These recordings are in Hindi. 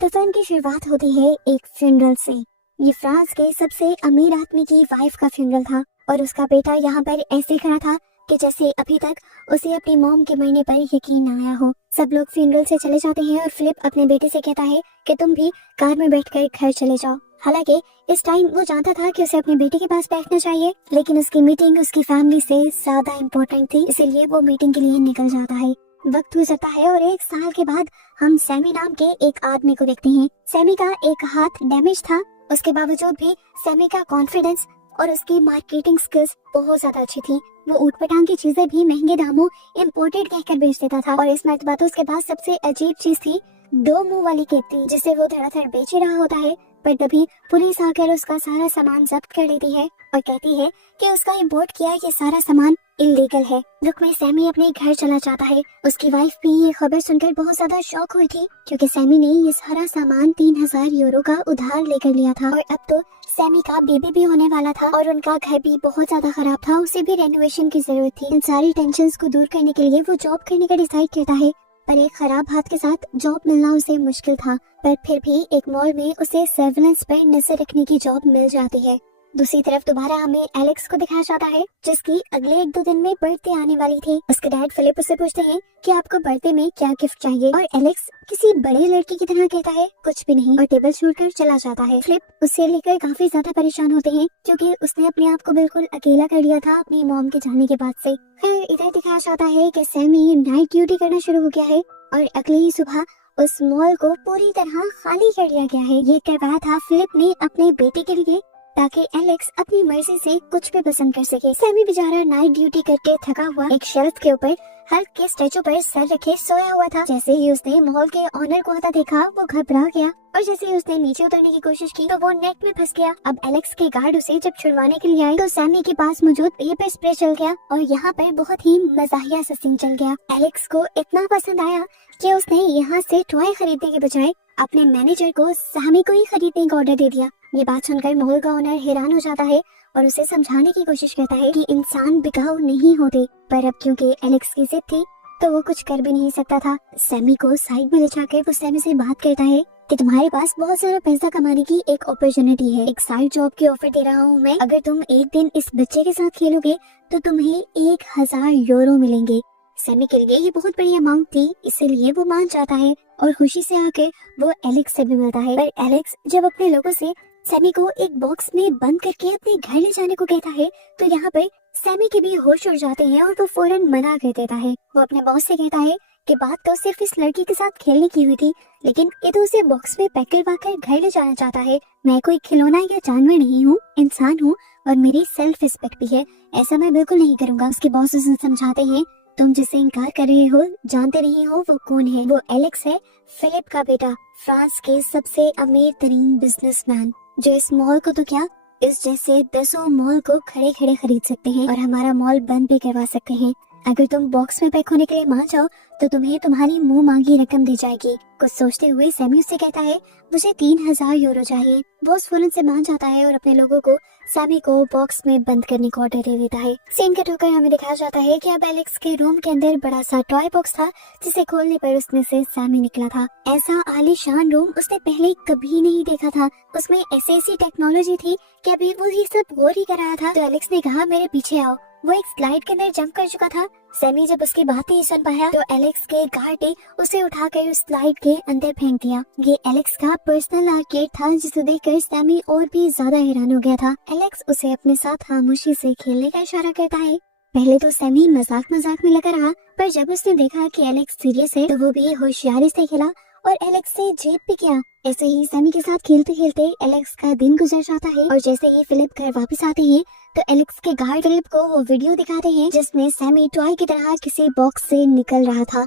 तो फिल्म की शुरुआत होती है एक फ्यूनरल से। ये फ्रांस के सबसे अमीर आदमी की वाइफ का फ्यूनरल था और उसका बेटा यहाँ पर ऐसे खड़ा था कि जैसे अभी तक उसे अपनी मॉम के मरने पर यकीन न आया हो। सब लोग फ्यूनरल से चले जाते हैं और फिलिप अपने बेटे से कहता है कि तुम भी कार में बैठकर घर चले जाओ। हालांकि इस टाइम वो जानता था कि उसे अपने बेटे के पास बैठना चाहिए, लेकिन उसकी मीटिंग उसकी फैमिली से ज्यादा इम्पोर्टेंट थी, इसीलिए वो मीटिंग के लिए निकल जाता है। वक्त गुजरता है और 1 साल के बाद हम सैमी नाम के एक आदमी को देखते हैं। सैमी का एक हाथ डैमेज था, उसके बावजूद भी सैमी का कॉन्फिडेंस और उसकी मार्केटिंग स्किल्स बहुत ज्यादा अच्छी थी। वो ऊटपटांग की चीजें भी महंगे दामों इम्पोर्टेड कहकर बेच देता था और इस मर्तबा तो उसके पास सबसे अजीब चीज थी 2 मुंह वाली केतली, जिसे वो धड़ाधड़ बेच ही रहा होता है। पर तभी पुलिस आकर उसका सारा सामान जब्त कर लेती है और कहती है कि उसका इम्पोर्ट किया ये सारा सामान इलीगल है। दुख में सैमी अपने घर चला जाता है। उसकी वाइफ भी ये खबर सुनकर बहुत ज्यादा शॉक हुई थी, क्योंकि सैमी ने ये सारा सामान 3000 यूरो का उधार लेकर लिया था और अब तो सैमी का बेबी भी होने वाला था और उनका घर भी बहुत ज्यादा खराब था, उसे भी रेनोवेशन की जरूरत थी। इन सारी टेंशंस को दूर करने के लिए वो जॉब करने का डिसाइड करता है, पर एक खराब हाथ के साथ जॉब मिलना उसे मुश्किल था। पर फिर भी एक मॉल में उसे सर्वेलेंस पर नजर रखने की जॉब मिल जाती है। दूसरी तरफ दोबारा हमें एलेक्स को दिखाया जाता है, जिसकी अगले 1-2 दिन में बर्थडे आने वाली थी। उसके डैड फिलिप उससे पूछते हैं कि आपको बर्थडे में क्या गिफ्ट चाहिए, और एलेक्स किसी बड़े लड़के की तरह कहता है कुछ भी नहीं और टेबल छोड़कर चला जाता है। फिलिप उससे लेकर काफी ज्यादा परेशान होते हैं, क्योंकि उसने अपने आप को बिल्कुल अकेला कर लिया था अपनी मॉम के जाने के बाद से। फिर इधर दिखाया जाता है कि सैमी नाइट ड्यूटी करना शुरू हो गया है और अगली ही सुबह उस मॉल को पूरी तरह खाली कर दिया गया है। ये करवाया था फिलिप ने अपने बेटे के लिए, ताकि एलेक्स अपनी मर्जी से कुछ भी पसंद कर सके। सैमी बेचारा नाइट ड्यूटी करके थका हुआ एक शेल्फ के ऊपर हल्क के स्टैचू पर सर रखे सोया हुआ था। जैसे ही उसने मॉल के ऑनर को आता देखा, वो घबरा गया और जैसे ही उसने नीचे उतरने की कोशिश की तो वो नेट में फंस गया। अब एलेक्स के गार्ड उसे जब छुड़वाने के लिए आए तो सैमी के पास मौजूद पेपर स्प्रे चल गया और यहाँ पर बहुत ही मजाहिया सा सीन चल गया। एलेक्स को इतना पसंद आया कि उसने यहाँ से टॉय खरीदने के बजाय अपने मैनेजर को सैमी को ही खरीदने का ऑर्डर दे दिया। ये बात सुनकर मॉल का ओनर हैरान हो जाता है और उसे समझाने की कोशिश करता है कि इंसान बिकाऊ नहीं होते, पर अब क्योंकि एलेक्स की जिद थी तो वो कुछ कर भी नहीं सकता था। सैमी को साइड में लेकर वो सैमी से बात करता है कि तुम्हारे पास बहुत सारा पैसा कमाने की एक अपॉर्चुनिटी है, एक साइड जॉब की ऑफर दे रहा हूँ मैं। अगर तुम एक दिन इस बच्चे के साथ खेलोगे तो तुम्हें 1000 यूरो मिलेंगे। सैमी के लिए ये बहुत बड़ी अमाउंट थी, इसीलिए वो मान जाता है और खुशी से आके वो एलेक्स से भी मिलता है। पर एलेक्स जब अपने लोगों से सैमी को एक बॉक्स में बंद करके अपने घर ले जाने को कहता है तो यहाँ पर सैमी के भी होश उड़ जाते हैं और वो फौरन मना कर देता है। वो अपने बॉस से कहता है कि बात तो सिर्फ इस लड़की के साथ खेलने की हुई थी, लेकिन ये तो उसे बॉक्स में पैक करवा कर घर ले जाना चाहता है। मैं कोई खिलौना या जानवर नहीं हूँ, इंसान हूँ और मेरी सेल्फ रिस्पेक्ट भी है, ऐसा मैं बिल्कुल नहीं करूँगा। उसके बॉस उसे समझाते हैं तुम जिससे इनकार कर रहे हो जानते नहीं हो वो कौन है। वो एलेक्स है, फिलिप का बेटा, फ्रांस के सबसे अमीर तरीन बिजनेसमैन, जो इस मॉल को तो क्या इस जैसे 10 मॉल को खड़े खड़े खरीद सकते हैं और हमारा मॉल बंद भी करवा सकते हैं। अगर तुम बॉक्स में पैक होने के लिए मान जाओ तो तुम्हें तुम्हारी मुंह मांगी रकम दी जाएगी। कुछ सोचते हुए सैमी उससे कहता है मुझे 3000 यूरो चाहिए। बॉस फौरन से मान जाता है और अपने लोगों को सैमी को बॉक्स में बंद करने का ऑर्डर दे देता है। सीन कट होकर हमें दिखाया जाता है कि अब एलेक्स के रूम के अंदर बड़ा सा टॉय बॉक्स था, जिसे खोलने पर उसमें से सैमी निकला था। ऐसा आलीशान रूम उसने पहले कभी नहीं देखा था। उसमें ऐसी टेक्नोलॉजी थी कि अभी वो ये सब हो ही कर रहा था। तो एलेक्स ने कहा मेरे पीछे आओ। वो एक स्लाइड के अंदर जंप कर चुका था। सैमी जब उसकी बात नहीं सुन पाया तो एलेक्स के गार्ड ने उसे उठाकर उस स्लाइड के अंदर फेंक दिया। ये एलेक्स का पर्सनल आर्केड था, जिसे देखकर सैमी और भी ज्यादा हैरान हो गया था। एलेक्स उसे अपने साथ खामोशी से खेलने का इशारा करता है। पहले तो सैमी मजाक मजाक में लगा रहा, पर जब उसने देखा कि एलेक्स सीरियस है तो वो भी होशियारी से खेला और एलेक्स से जीत भी किया। ऐसे ही सैमी के साथ खेलते खेलते एलेक्स का दिन गुजर जाता है और जैसे ही फिलिप घर वापस आते हैं तो एलेक्स के गार्ड फिलिप को वो वीडियो दिखाते हैं जिसमें सैमी टॉय की तरह किसी बॉक्स से निकल रहा था।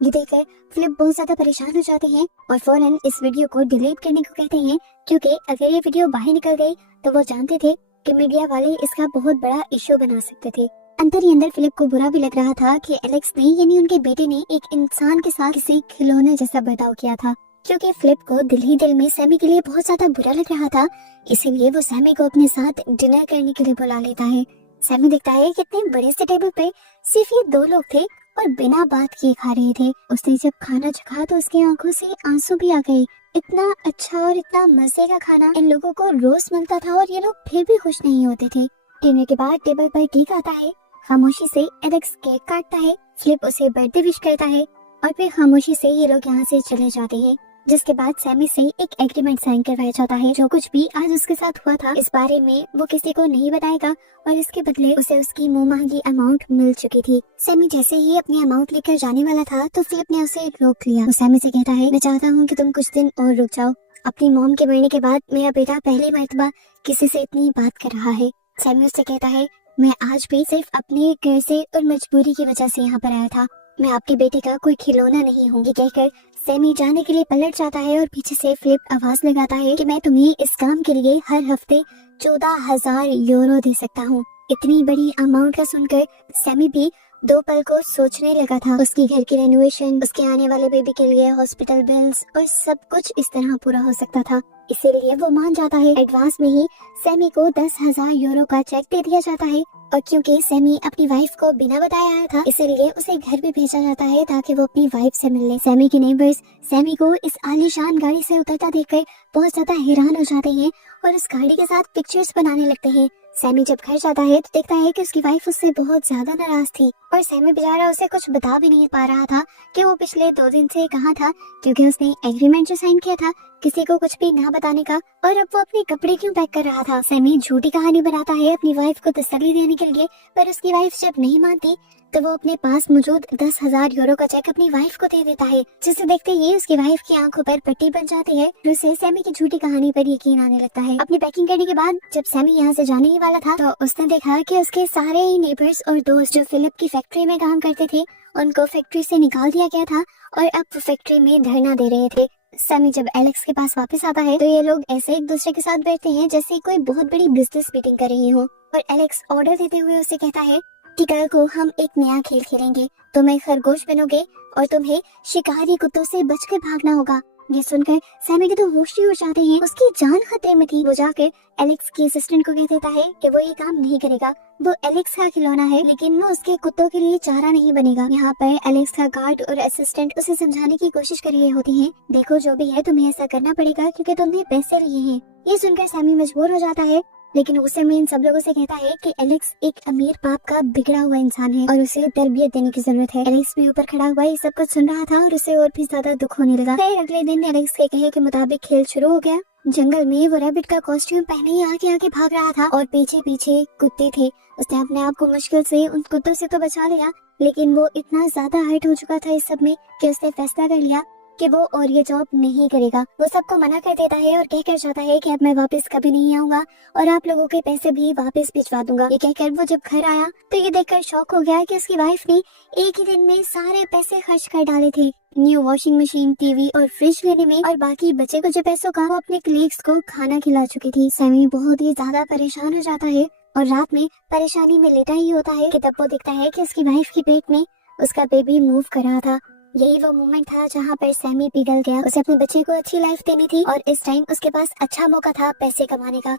ये देखकर फिलिप बहुत ज्यादा परेशान हो जाते हैं और फौरन इस वीडियो को डिलीट करने को कहते हैं, क्योंकि अगर ये वीडियो बाहर निकल गई तो वो जानते थे कि मीडिया वाले इसका बहुत बड़ा इश्यू बना सकते थे। अंदर ही अंदर फिलिप को बुरा भी लग रहा था कि एलेक्स ने यानी उनके बेटे ने एक इंसान के साथ किसी खिलौने जैसा बर्ताव किया था, क्योंकि फिलिप को दिल ही दिल में सैमी के लिए बहुत ज्यादा बुरा लग रहा था। इसीलिए वो सैमी को अपने साथ डिनर करने के लिए बुला लेता है। सैमी देखता है कि इतने बड़े से टेबल पे सिर्फ ये 2 लोग थे और बिना बात किए खा रहे थे। उसने जब खाना चखा तो उसकी आंखों से आंसू भी आ गए। इतना अच्छा और इतना मजे का खाना इन लोगों को रोज मिलता था और ये लोग फिर भी खुश नहीं होते थे। डिनर के बाद टेबल पर केक आता है। खामोशी से एलेक्स केक काटता है। फिलिप उसे बर्थडे विश करता है और फिर खामोशी से ये लोग यहाँ से चले जाते हैं। जिसके बाद सैमी से एक एग्रीमेंट साइन करवाया जाता है। जो कुछ भी आज उसके साथ हुआ था इस बारे में वो किसी को नहीं बताएगा और इसके बदले उसे उसकी मुंह मांगी अमाउंट मिल चुकी थी। सैमी जैसे ही अपनी अमाउंट लेकर जाने वाला था तो फिलिप ने उसे रोक लिया। वो सैमी से कहता है, मैं चाहता हूँ कि तुम कुछ दिन और रुक जाओ। अपनी मॉम के मरने के बाद मेरा बेटा पहली मर्तबा किसी से इतनी बात कर रहा है। सैमी उससे कहता है, मैं आज भी सिर्फ अपने घर से और मजबूरी की वजह से यहाँ पर आया था। मैं आपके बेटे का कोई खिलौना नहीं हूँ। ये कहकर सैमी जाने के लिए पलट जाता है और पीछे से फिलिप आवाज लगाता है कि मैं तुम्हें इस काम के लिए हर हफ्ते 14,000 यूरो दे सकता हूँ। इतनी बड़ी अमाउंट का सुनकर सैमी भी 2 पल को सोचने लगा था। उसकी घर की रेनोवेशन, उसके आने वाले बेबी के लिए हॉस्पिटल बिल्स और सब कुछ इस तरह पूरा हो सकता था। इसीलिए वो मान जाता है। एडवांस में ही सैमी को 10,000 यूरो का चेक दे दिया जाता है और क्योंकि सैमी अपनी वाइफ को बिना बताए आया था इसीलिए उसे घर भी भेजा जाता है ताकि वो अपनी वाइफ से मिल ले। सैमी के नेबर्स सैमी को इस आलीशान गाड़ी से उतरता देखकर बहुत ज्यादा हैरान हो जाते हैं और उस गाड़ी के साथ पिक्चर्स बनाने लगते हैं। सैमी जब घर जाता है तो देखता है कि उसकी वाइफ उससे बहुत ज्यादा नाराज थी और सैमी बेचारा उसे कुछ बता भी नहीं पा रहा था कि वो पिछले 2 दिन से कहाँ था, क्योंकि उसने एग्रीमेंट जो साइन किया था किसी को कुछ भी ना बताने का। और अब वो अपने कपड़े क्यों पैक कर रहा था। सैमी झूठी कहानी बनाता है अपनी वाइफ को तसल्ली देने के लिए, पर उसकी वाइफ जब नहीं मानती तो वो अपने पास मौजूद 10,000 यूरो का चेक अपनी वाइफ को दे देता है, जिसे देखते ही उसकी वाइफ की आंखों पर पट्टी बन जाती है और उसे सैमी की झूठी कहानी पर यकीन आने लगता है। अपनी पैकिंग करने के बाद जब सैमी यहाँ से जाने ही वाला था तो उसने देखा कि उसके सारे ही नेबर्स और दोस्त जो फिलिप की फैक्ट्री में काम करते थे उनको फैक्ट्री से निकाल दिया गया था और अब वो फैक्ट्री में धरना दे रहे थे। सैमी जब एलेक्स के पास वापस आता है तो ये लोग ऐसे एक दूसरे के साथ बैठते हैं जैसे कोई बहुत बड़ी बिजनेस मीटिंग कर रही हो और एलेक्स ऑर्डर देते हुए उसे कहता है कि कल को हम एक नया खेल खेलेंगे। तुम एक खरगोश बनोगे और तुम्हें शिकारी कुत्तों से बचकर भागना होगा। ये सुनकर सैमी के तो होश ही उड़ जाते हैं। उसकी जान खतरे में थी। वो जाकर एलेक्स की असिस्टेंट को कह देता है कि वो ये काम नहीं करेगा। वो एलेक्स का खिलौना है लेकिन वो उसके कुत्तों के लिए चारा नहीं बनेगा। यहाँ पर एलेक्स का गार्ड और असिस्टेंट उसे समझाने की कोशिश कर रही होती हैं। देखो जो भी है तुम्हें ऐसा करना पड़ेगा क्योंकि तुमने पैसे लिए हैं। ये सुनकर सैमी मजबूर हो जाता है लेकिन उसे में इन सब लोगों से कहता है कि एलेक्स एक अमीर बाप का बिगड़ा हुआ इंसान है और उसे तरबियत देने की जरूरत है। एलेक्स भी ऊपर खड़ा हुआ ये सब कुछ सुन रहा था और उसे और भी ज्यादा दुख होने लगा। फिर अगले दिन एलेक्स के कहे के मुताबिक खेल शुरू हो गया। जंगल में वो रैबिट का कॉस्ट्यूम पहने ही आगे आगे भाग रहा था और पीछे पीछे कुत्ते थे। उसने अपने आप को मुश्किल से उन कुत्तों से तो बचा लिया लेकिन वो इतना ज्यादा हर्ट हो चुका था इस सब में कि उसने फैसला कर लिया कि वो और ये जॉब नहीं करेगा। वो सबको मना कर देता है और कहकर जाता है कि अब मैं वापस कभी नहीं आऊंगा और आप लोगों के पैसे भी वापस भिजवा दूंगा। ये कहकर वो जब घर आया तो ये देखकर शॉक हो गया कि उसकी वाइफ ने एक ही दिन में सारे पैसे खर्च कर डाले थे न्यू वॉशिंग मशीन, टीवी और फ्रिज लेने में और बाकी बचे कुछ पैसों का वो अपने कलीग्स को खाना खिला चुकी थी। सैमी बहुत ही ज्यादा परेशान हो जाता है और रात में परेशानी में लेटा ही होता है कि तब वो देखता है कि उसकी वाइफ के पेट में उसका बेबी मूव कर रहा था। यही वो मोमेंट था जहाँ पर सैमी पिघल गया। उसे अपने बच्चे को अच्छी लाइफ देनी थी और इस टाइम उसके पास अच्छा मौका था पैसे कमाने का।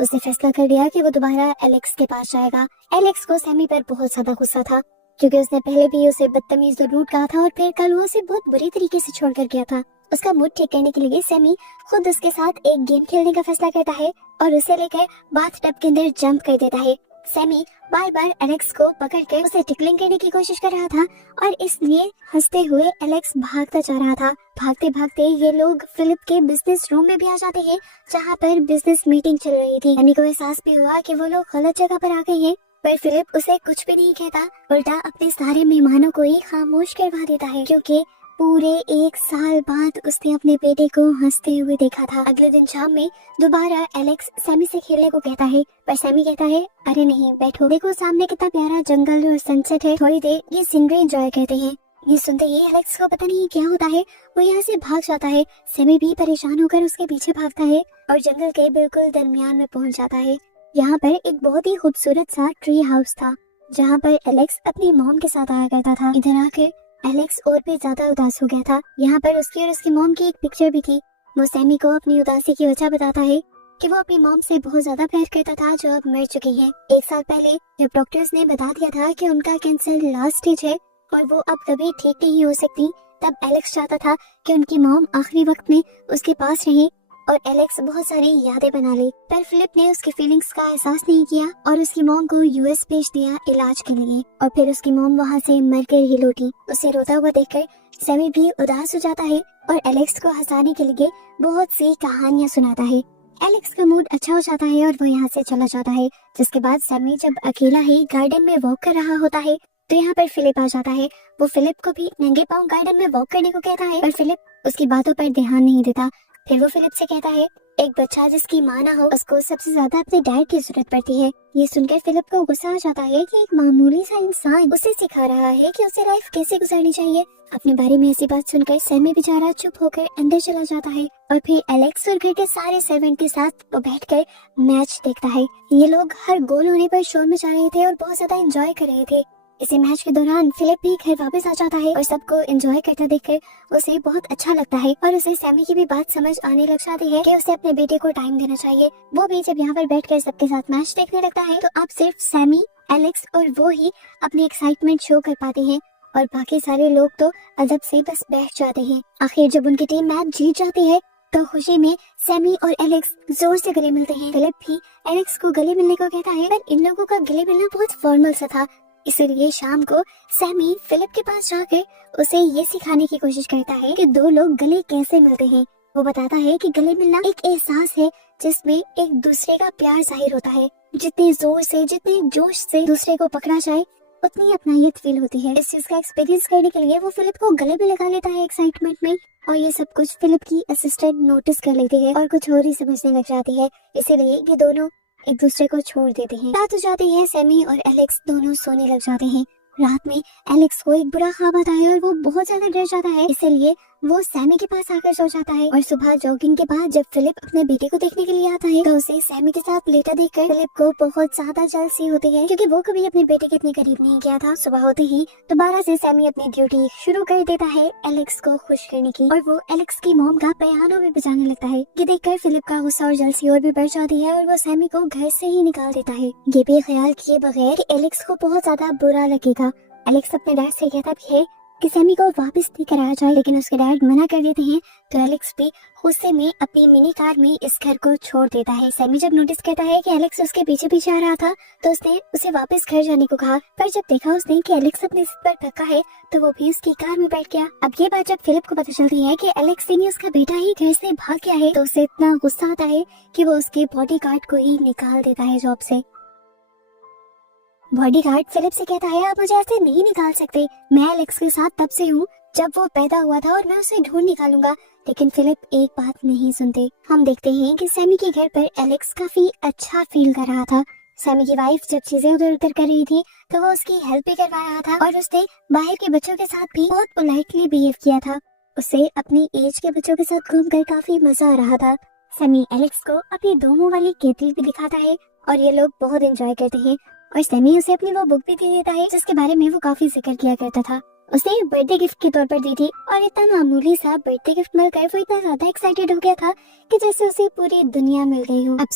उसने फैसला कर लिया कि वो दोबारा एलेक्स के पास जाएगा। एलेक्स को सैमी पर बहुत ज्यादा गुस्सा था क्योंकि उसने पहले भी उसे बदतमीज और रूड कहा था और फिर कल वो उसे बहुत बुरी तरीके से छोड़कर गया था। उसका मूड ठीक करने के लिए सैमी खुद उसके साथ एक गेम खेलने का फैसला करता है और उसे लेकर बाथटब के अंदर जंप कर देता है। सैमी बार बार एलेक्स को पकड़कर उसे टिकलिंग करने की कोशिश कर रहा था और इसलिए हंसते हुए एलेक्स भागता जा रहा था। भागते भागते ये लोग फिलिप के बिजनेस रूम में भी आ जाते हैं जहाँ पर बिजनेस मीटिंग चल रही थी। सैमी को एहसास भी हुआ कि वो लोग गलत जगह पर आ गए हैं पर फिलिप उसे कुछ भी नहीं कहता, उल्टा अपने सारे मेहमानों को ही खामोश करवा देता है क्योंकि पूरे 1 साल बाद उसने अपने बेटे को हंसते हुए देखा था। अगले दिन शाम में दोबारा एलेक्स सैमी से खेलने को कहता है पर सैमी कहता है अरे नहीं बैठो, देखो सामने कितना प्यारा जंगल और सनसेट है, थोड़ी देर ये सीनरी एंजॉय करते हैं। ये सुनते ही एलेक्स को पता नहीं क्या होता है, वो यहाँ से भाग जाता है। सैमी भी परेशान होकर उसके पीछे भागता है और जंगल के बिल्कुल दरमियान में पहुँच जाता है। यहाँ पर एक बहुत ही खूबसूरत सा ट्री हाउस था जहाँ पर एलेक्स अपनी मॉम के साथ आया करता था। इधर आकर एलेक्स और भी ज्यादा उदास हो गया था। यहाँ पर उसकी और उसकी मॉम की एक पिक्चर भी थी। वो सैमी को अपनी उदासी की वजह बताता है कि वो अपनी मॉम से बहुत ज्यादा प्यार करता था जो अब मर चुकी है। 1 साल पहले जब डॉक्टर्स ने बता दिया था कि उनका कैंसर लास्ट स्टेज है और वो अब कभी ठीक नहीं हो सकती, तब एलेक्स चाहता था कि उनकी मॉम आखिरी वक्त में उसके पास रहे और एलेक्स बहुत सारी यादें बना ले। पर फिलिप ने उसकी फीलिंग्स का एहसास नहीं किया और उसकी मॉम को यूएस भेज दिया इलाज के लिए और फिर उसकी मॉम वहाँ से मर कर ही लौटी। उसे रोता हुआ देखकर सैमी भी उदास हो जाता है और एलेक्स को हंसाने के लिए बहुत सी कहानियाँ सुनाता है। एलेक्स का मूड अच्छा हो जाता है और वो यहाँ से चला जाता है। जिसके बाद सैमी जब अकेला ही गार्डन में वॉक कर रहा होता है तो यहाँ पर फिलिप आ जाता है। वो फिलिप को भी नंगे पांव गार्डन में वॉक करने को कहता है पर फिलिप उसकी बातों पर ध्यान नहीं देता। फिर वो फिलिप से कहता है एक बच्चा जिसकी माँ ना हो उसको सबसे ज्यादा अपने डैड की जरूरत पड़ती है। ये सुनकर फिलिप को गुस्सा आ जाता है कि एक मामूली सा इंसान उसे सिखा रहा है कि उसे लाइफ कैसे गुजारनी चाहिए। अपने बारे में ऐसी बात सुनकर सैमी बेचारा चुप होकर अंदर चला जाता है और फिर एलेक्स और घर के सारे सर्वेंट के साथ वो बैठकर मैच देखता है। ये लोग हर गोल होने पर शोर मचा रहे थे और बहुत ज्यादा एंजॉय कर रहे थे। इसी मैच के दौरान फिलिप भी घर वापस आ जाता है और सबको एंजॉय करता देखकर उसे बहुत अच्छा लगता है और उसे सैमी की भी बात समझ आने लग जाती है कि उसे अपने बेटे को टाइम देना चाहिए। वो भी जब यहाँ पर बैठकर सबके साथ मैच देखने लगता है तो अब सिर्फ सैमी, एलेक्स और वो ही अपनी एक्साइटमेंट शो कर पाते हैं और बाकी सारे लोग तो अदब से बस बैठ जाते हैं। आखिर जब उनकी टीम मैच जीत जाती है तो खुशी में सैमी और एलेक्स जोर से गले मिलते हैं। फिलिप भी एलेक्स को गले मिलने को कहता है पर इन लोगों का गले मिलना बहुत फॉर्मल सा था, इसलिए शाम को सैमी फिलिप के पास जाकर उसे ये सिखाने की कोशिश करता है कि दो लोग गले कैसे मिलते हैं। वो बताता है कि गले मिलना एक एहसास है जिसमें एक दूसरे का प्यार जाहिर होता है। जितने जोर से, जितने जोश से दूसरे को पकड़ा जाए उतनी अपनायत फील होती है। इस चीज का एक्सपीरियंस करने के लिए वो फिलिप को गले भी लगा लेता है एक्साइटमेंट में और ये सब कुछ फिलिप की असिस्टेंट नोटिस कर लेती है और कुछ और ही समझने लग जाती है। इसीलिए ये दोनों एक दूसरे को छोड़ देते हैं। रात हो जाती है, सैमी और एलेक्स दोनों सोने लग जाते हैं। रात में एलेक्स को एक बुरा ख्वाब आता है और वो बहुत ज्यादा डर जाता है, इसलिए वो सैमी के पास आकर सो जाता है। और सुबह जॉगिंग के बाद जब फिलिप अपने बेटे को देखने के लिए आता है तो उसे सैमी के साथ लेटा देखकर फिलिप को बहुत ज्यादा जलसी होती है क्योंकि वो कभी अपने बेटे के इतने करीब नहीं गया था। सुबह होते ही दोबारा से सैमी अपनी ड्यूटी शुरू कर देता है एलेक्स को खुश करने की और वो एलेक्स की मॉम का पियानो भी बजाने लगता है। ये देखकर फिलिप का गुस्सा और जलसी और भी बढ़ जाती है और वो सैमी को घर से ही निकाल देता है, ये भी ख्याल किए बगैर कि एलेक्स को बहुत ज्यादा बुरा लगेगा। एलेक्स अपने डैड से कहता भी है कि सैमी को वापस नहीं कराया जाए, लेकिन उसके डैड मना कर देते हैं तो एलेक्स भी गुस्से में अपनी मिनी कार में इस घर को छोड़ देता है। सैमी जब नोटिस करता है कि एलेक्स उसके पीछे पीछे आ रहा था तो उसने उसे वापस घर जाने को कहा, पर जब देखा उसने कि एलेक्स अपने सिर पर थका है तो वो भी उसकी कार में बैठ गया। अब ये बात जब फिलिप को पता चलती है कि एलेक्स ने उसका बेटा ही घर से भाग गया है तो उसे इतना गुस्सा आता है कि वो उसके बॉडीगार्ड को ही निकाल देता है जॉब से। बॉडीगार्ड फिलिप से कहता है आप मुझे ऐसे नहीं निकाल सकते, मैं एलेक्स के साथ तब से हूँ जब वो पैदा हुआ था और मैं उसे ढूंढ निकालूंगा। लेकिन फिलिप एक बात नहीं सुनते। हम देखते हैं कि सैमी के घर पर एलेक्स काफी अच्छा फील कर रहा था। सैमी की वाइफ जब चीजें उधर उधर कर रही थी तो वो उसकी हेल्प भी करवा रहा था और उसने बाहर के बच्चों के साथ भी बहुत पोलाइटली बिहेव किया था। उसे अपनी एज के बच्चों के साथ घूमकर काफी मजा आ रहा था। सैमी एलेक्स को अपनी दो मुंह वाली केतली भी दिखाता है और ये लोग बहुत एंजॉय करते हैं और सैमी उसे अपनी वो बुक भी दे देता है जिसके बारे में वो काफी जिक्र किया करता था। उसे बर्थडे गिफ्ट के तौर पर दी थी और इतना मामूली सा बर्थडे गिफ्ट मिलकर वो इतना ज्यादा एक्साइटेड हो गया था कि जैसे उसे पूरी दुनिया मिल गई हो। अब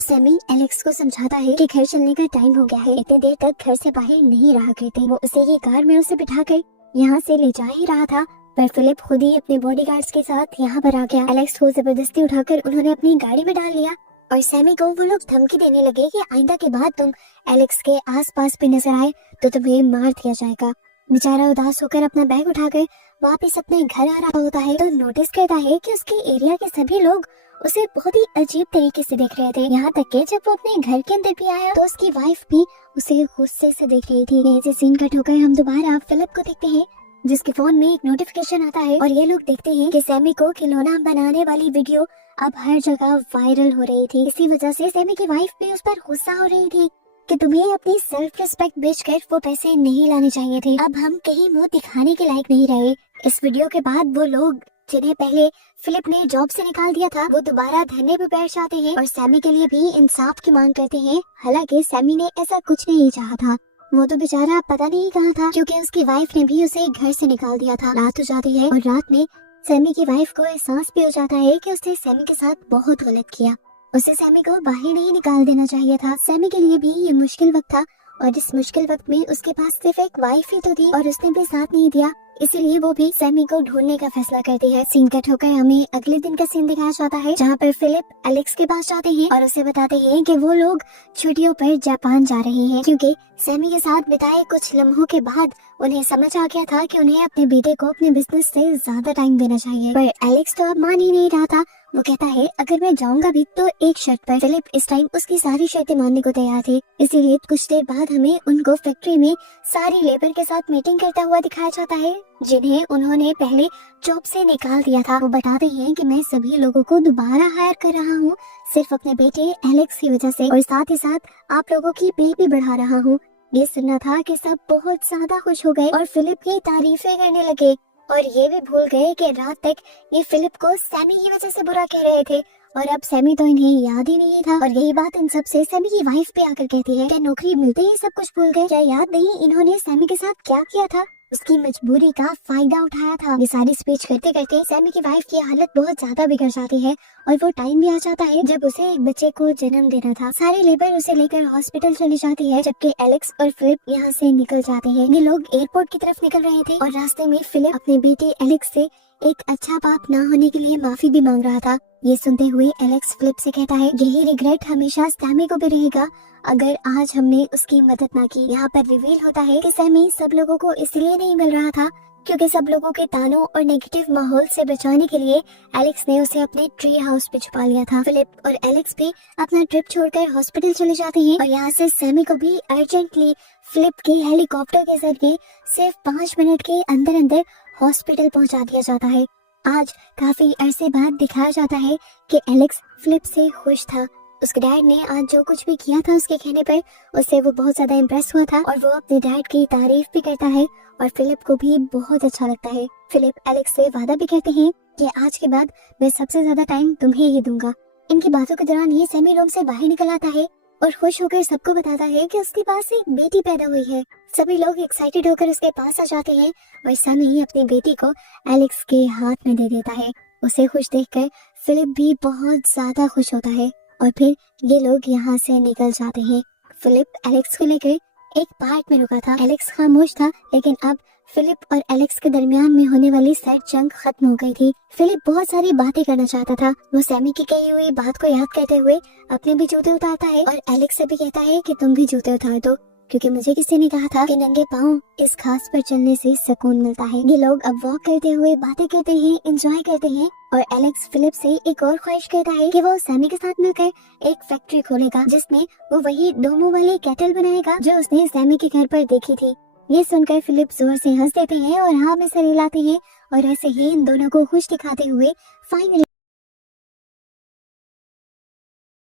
सैमी एलेक्स को समझाता है कि घर चलने का टाइम हो गया है, इतनी देर तक घर से बाहर नहीं रहा करते। वो उसे ये कार में उसे बिठाकर यहाँ से ले जा ही रहा था पर फिलिप खुद ही अपने बॉडीगार्ड्स के साथ यहाँ पर आ गया। एलेक्स को जबरदस्ती उठाकर उन्होंने अपनी गाड़ी में डाल लिया और सैमी को वो लोग धमकी देने लगे कि आइंदा के बाद तुम एलेक्स के आसपास भी नजर आए तो तुम्हें मार दिया जाएगा। बेचारा उदास होकर अपना बैग उठाकर वापस अपने घर आ रहा होता है तो नोटिस करता है कि उसके एरिया के सभी लोग उसे बहुत ही अजीब तरीके से देख रहे थे। यहाँ तक कि जब वो अपने घर के अंदर भी आया तो उसकी वाइफ भी उसे गुस्से से देख रही थी। यहीं से सीन कट होकर हम दोबारा फिलिप को देखते हैं जिसके फोन में एक नोटिफिकेशन आता है और ये लोग देखते हैं कि सैमी को खिलौना बनाने वाली वीडियो अब हर जगह वायरल हो रही थी। इसी वजह से सैमी की वाइफ भी उस पर गुस्सा हो रही थी कि तुम्हें अपनी सेल्फ रिस्पेक्ट बेचकर वो पैसे नहीं लाने चाहिए थे। अब हम कहीं मुंह दिखाने के लायक नहीं रहे। इस वीडियो के बाद वो लोग जिन्हें पहले फिलिप ने जॉब से निकाल दिया था वो दोबारा धरने पे बैठ जाते हैं और सैमी के लिए भी इंसाफ की मांग करते हैं। हालांकि सैमी ने ऐसा कुछ नहीं चाहा था, वो तो बेचारा पता नहीं कहाँ था क्योंकि उसकी वाइफ ने भी उसे घर से निकाल दिया था। रात हो जाती है और रात में सैमी की वाइफ को एहसास भी हो जाता है कि उसने सैमी के साथ बहुत गलत किया उसे सैमी को बाहर नहीं निकाल देना चाहिए था। सैमी के लिए भी ये मुश्किल वक्त था और इस मुश्किल वक्त में उसके पास सिर्फ एक वाइफ ही तो थी और उसने भी साथ नहीं दिया, इसीलिए वो भी सैमी को ढूंढने का फैसला करती है। सीन कट होकर हमें अगले दिन का सीन दिखाया जाता है, जहाँ पर फिलिप एलेक्स के पास जाते हैं और उसे बताते हैं कि वो लोग छुट्टियों पर जापान जा रहे हैं, क्योंकि सैमी के साथ बिताए कुछ लम्हों के बाद उन्हें समझ आ गया था कि उन्हें अपने बेटे को अपने बिजनेस से ज्यादा टाइम देना चाहिए। पर एलेक्स तो अब मान ही नहीं रहा था। वो कहता है अगर मैं जाऊंगा भी तो एक शर्त पर। फिलिप इस टाइम उसकी सारी शर्तें मानने को तैयार थे, इसीलिए कुछ देर बाद हमें उनको फैक्ट्री में सारी लेबर के साथ मीटिंग करता हुआ दिखाया जाता है, जिन्हें उन्होंने पहले जॉब से निकाल दिया था। वो बताते हैं कि मैं सभी लोगों को दोबारा हायर कर रहा हूँ सिर्फ अपने बेटे एलेक्स की वजह से, और साथ ही साथ आप लोगों की पे भी बढ़ा रहा हूँ। ये सुनना था कि सब बहुत ज्यादा खुश हो गए और फिलिप की तारीफें करने लगे और ये भी भूल गए कि रात तक ये फिलिप को सैमी की वजह से बुरा कह रहे थे और अब सैमी तो इन्हें याद ही नहीं था। और यही बात इन सब से सैमी की वाइफ पे आकर कहती है कि नौकरी मिलते ही सब कुछ भूल गए, क्या याद नहीं इन्होंने सैमी के साथ क्या किया था, उसकी मजबूरी का फायदा उठाया था। ये सारी स्पीच करते करते सैमी की वाइफ की हालत बहुत ज्यादा बिगड़ जाती है और वो टाइम भी आ जाता है जब उसे एक बच्चे को जन्म देना था। सारी लेबर उसे लेकर हॉस्पिटल चली जाती है, जबकि एलेक्स और फिलिप यहाँ से निकल जाते हैं। ये लोग एयरपोर्ट की तरफ निकल रहे थे और रास्ते में फिलिप अपने बेटे एलेक्स से एक अच्छा बाप ना होने के लिए माफी भी मांग रहा था। ये सुनते हुए एलेक्स फिलिप से कहता है यही रिग्रेट हमेशा सैमी को भी रहेगा अगर आज हमने उसकी मदद ना की। यहाँ पर रिवील होता है कि सैमी सब लोगों को इसलिए नहीं मिल रहा था क्योंकि सब लोगों के तानों और नेगेटिव माहौल से बचाने के लिए एलेक्स ने उसे अपने ट्री हाउस पे छुपा लिया था। फिलिप और एलेक्स भी अपना ट्रिप छोड़कर हॉस्पिटल चले जाते हैं और यहाँ से सैमी को भी अर्जेंटली फिलिप के हेलीकॉप्टर के जरिए सिर्फ 5 मिनट के अंदर अंदर हॉस्पिटल पहुंचा दिया जाता है। आज काफी अरसे बाद दिखाया जाता है कि एलेक्स फिलिप से खुश था। उसके डैड ने आज जो कुछ भी किया था उसके कहने पर उससे वो बहुत ज्यादा इम्प्रेस हुआ था और वो अपने डैड की तारीफ भी करता है और फिलिप को भी बहुत अच्छा लगता है। फिलिप एलेक्स से वादा भी करते हैं कि आज के बाद मैं सबसे ज्यादा टाइम तुम्हें ही दूंगा। इनकी बातों के दौरान ये सैमी रूम से बाहर निकल आता है और खुश होकर सबको बताता है कि उसके पास एक बेटी पैदा हुई है। सभी लोग एक्साइटेड होकर उसके पास आ जाते हैं और सैमी अपनी बेटी को एलेक्स के हाथ में दे देता है। उसे खुश देखकर फिलिप भी बहुत ज्यादा खुश होता है और फिर ये लोग यहाँ से निकल जाते हैं। फिलिप एलेक्स को लेकर एक पार्क में रुका था। एलेक्स खामोश था, लेकिन अब फिलिप और एलेक्स के दरमियान में होने वाली सर जंग खत्म हो गई थी। फिलिप बहुत सारी बातें करना चाहता था। वो सैमी की कही हुई बात को याद करते हुए अपने भी जूते उतारता है और एलेक्स से भी कहता है कि तुम भी जूते उतार दो, क्योंकि मुझे किसी ने कहा था कि नंगे पाँव इस घास पर चलने से सुकून मिलता है। ये लोग अब वॉक करते हुए बातें करते हैं, एंजॉय करते हैं और एलेक्स फिलिप से एक और ख्वाहिश करता है कि वो सैमी के साथ मिलकर एक फैक्ट्री खोलेगा जिसमें वो वही डोमो वाली केटल बनाएगा जो उसने सैमी के घर पर देखी थी। ये सुनकर फिलिप जोर से हंस देते हैं और हाँ में सर हिलाते हैं और ऐसे ही इन दोनों को खुश दिखाते हुए फाइनली